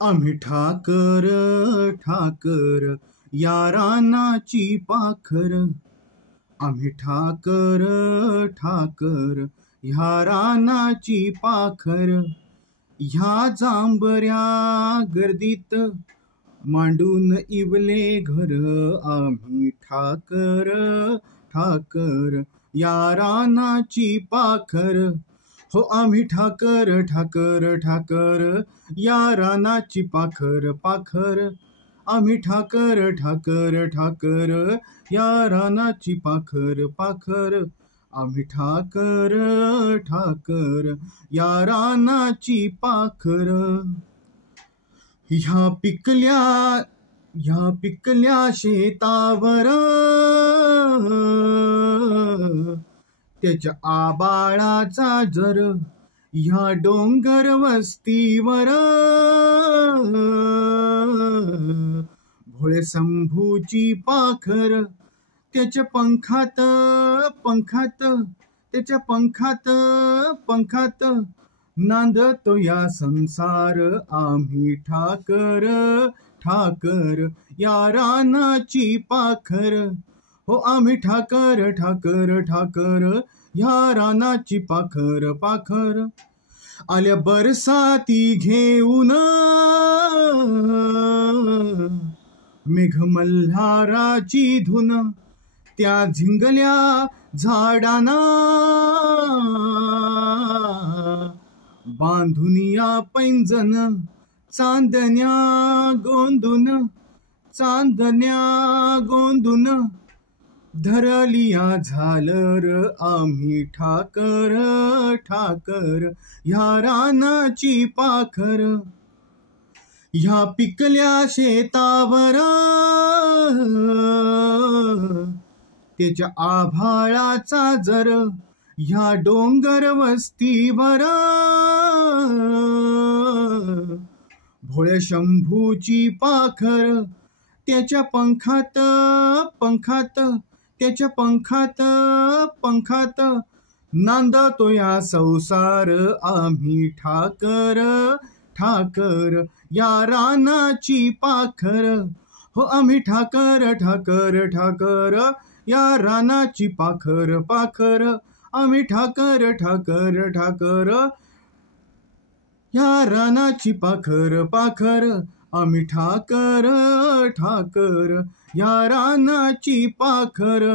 आम्ही ठाकर ठाकर या रानाची पाखर. आम्ही ठाकर ठाकर ह्या रानाची पाखर. ह्या जांभऱ्या गर्दीत मांडून इवले घर. आम्ही ठाकर ठाकर या रानाची पाखर. हो आम्ही ठाकर ठाकर ठाकर या रानाची पाखर पाखर. आम्ही ठाकर ठाकर ठाकर या रानाची पाखर पाखर. आम्ही ठाकर ठाकर या रानाची पाखर. ह्या पिकल्या शेतावर त्याच्या आबाळाचा जर. ह्या डोंगर वस्तीवर भोळे शंभूची पाखर. त्याच्या पंखात नांदतो या संसार. आम्ही ठाकर ठाकर या रानाची पाखर. हो आम्ही ठाकर ठाकर ठाकर ह्या रानाची पाखर पाखर. आल्या बरसाती घेऊन मेघमल्हाराची धुन. त्या झिंगल्या झाडांना बांधून या पैंजण. चांदण्या गोंदून धरलिया झालर. आम्ही ठाकर ठाकर ह्या रानाची पाखर. ह्या पिकल्या शेतावर त्याच्या आभाळाचा जर. ह्या डोंगर वस्तीवर भोळ्या शंभूची पाखर. त्याच्या पंखात नांदतो या संसार. आम्ही ठाकर ठाकर या रानाची पाखर. हो आम्ही ठाकर ठाकर ठाकर या रानाची पाखर पाखर. आम्ही ठाकर ठाकर ठाकर या रानाची पाखर पाखर. आम्ही ठाकर ठाकर या रानाची पाखर.